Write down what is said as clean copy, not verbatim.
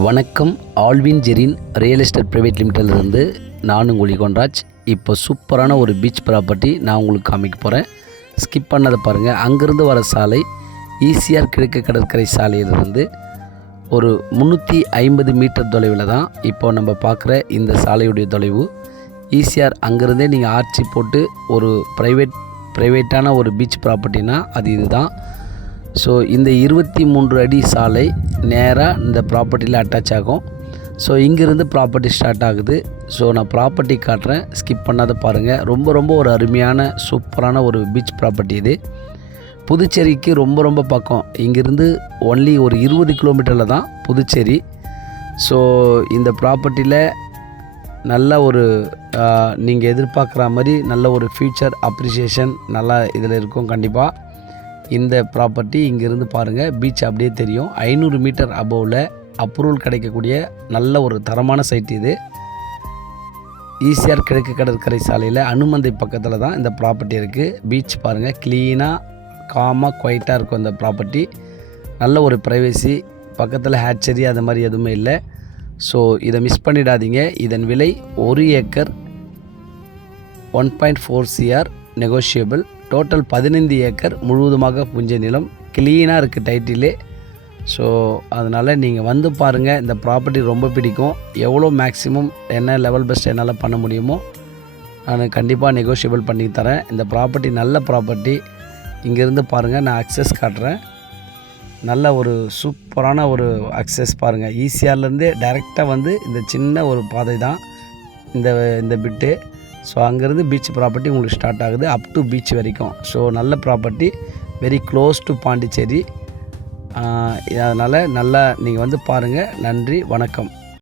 வணக்கம். Alvin Jerin real estate private லிமிட்டட்லேருந்து நான் உங்கள் கொன்ராஜ். இப்போ சூப்பரான ஒரு பீச் ப்ராப்பர்ட்டி நான் உங்களுக்கு காமிக்க போகிறேன். ஸ்கிப் பண்ணதை பாருங்கள். அங்கேருந்து வர சாலை ஈசிஆர் கிழக்கு கடற்கரை சாலையிலிருந்து ஒரு 350 மீட்டர் தொலைவில் தான் இப்போ நம்ம பார்க்குற இந்த சாலையுடைய தொலைவு. ஈசிஆர் அங்கேருந்தே நீங்கள் ஆர்ச்சி போட்டு ஒரு ப்ரைவேட்டான ஒரு பீச் ப்ராப்பர்ட்டினா அது இதுதான். ஸோ இந்த 23 அடி சாலை நேராக இந்த ப்ராப்பர்ட்டியில் அட்டாச் ஆகும். ஸோ இங்கேருந்து ப்ராப்பர்ட்டி ஸ்டார்ட் ஆகுது. ஸோ நான் ப்ராப்பர்ட்டி காட்டுறேன், ஸ்கிப் பண்ணாத பாருங்கள். ரொம்ப ஒரு அருமையான சூப்பரான ஒரு பீச் ப்ராப்பர்ட்டி இது. புதுச்சேரிக்கு ரொம்ப பக்கம். இங்கேருந்து ஒன்லி ஒரு 20 கிலோமீட்டரில் தான் புதுச்சேரி. ஸோ இந்த ப்ராப்பர்ட்டியில் நல்ல ஒரு நீங்கள் எதிர்பார்க்குற மாதிரி நல்ல ஒரு ஃப்யூச்சர் அப்ரிசியேஷன் நல்லா இதில் இருக்கும். கண்டிப்பாக இந்த ப்ராப்பர்ட்டி இங்கேருந்து பாருங்கள், பீச் அப்படியே தெரியும். 500 மீட்டர் அபோவில் அப்ரூவல் கிடைக்கக்கூடிய நல்ல ஒரு தரமான சைட் இது. ஈசிஆர் கிழக்கு கடற்கரை சாலையில் அனுமந்தை பக்கத்தில் தான் இந்த ப்ராப்பர்ட்டி இருக்குது. பீச் பாருங்கள், க்ளீனாக காமாக குவைட்டாக இருக்கும் இந்த ப்ராப்பர்ட்டி. நல்ல ஒரு ப்ரைவசி, பக்கத்தில் ஹேட்சரி அது மாதிரி எதுவுமே இல்லை. ஸோ இதை மிஸ் பண்ணிடாதீங்க. இதன் விலை 1 acre 1.4 CR negotiable. Total 15 acre முழுவதுமாக புஞ்சை நிலம். க்ளீனாக இருக்குது டைட்டிலே. ஸோ அதனால் நீங்கள் வந்து பாருங்கள். இந்த ப்ராப்பர்ட்டி ரொம்ப பிடிக்கும். எவ்வளோ மேக்ஸிமம் என்ன லெவல் பெஸ்ட் என்னால் பண்ண முடியுமோ நான் கண்டிப்பாக நெகோஷியபிள் பண்ணி தரேன். இந்த ப்ராப்பர்ட்டி நல்ல ப்ராப்பர்ட்டி. இங்கேருந்து பாருங்கள், நான் அக்சஸ் காட்டுறேன். நல்ல ஒரு சூப்பரான ஒரு அக்சஸ் பாருங்கள். ஈசிஆர்லேருந்தே டைரெக்டாக வந்து இந்த சின்ன ஒரு பாதை தான் இந்த பிட்டு. ஸோ அங்கேருந்து பீச் ப்ராப்பர்ட்டி உங்களுக்கு ஸ்டார்ட் ஆகுது அப் டு பீச் வரைக்கும். ஸோ நல்ல property, very close to Pondicherry. அதனால் நல்லா நீங்கள் வந்து பாருங்கள். நன்றி, வணக்கம்.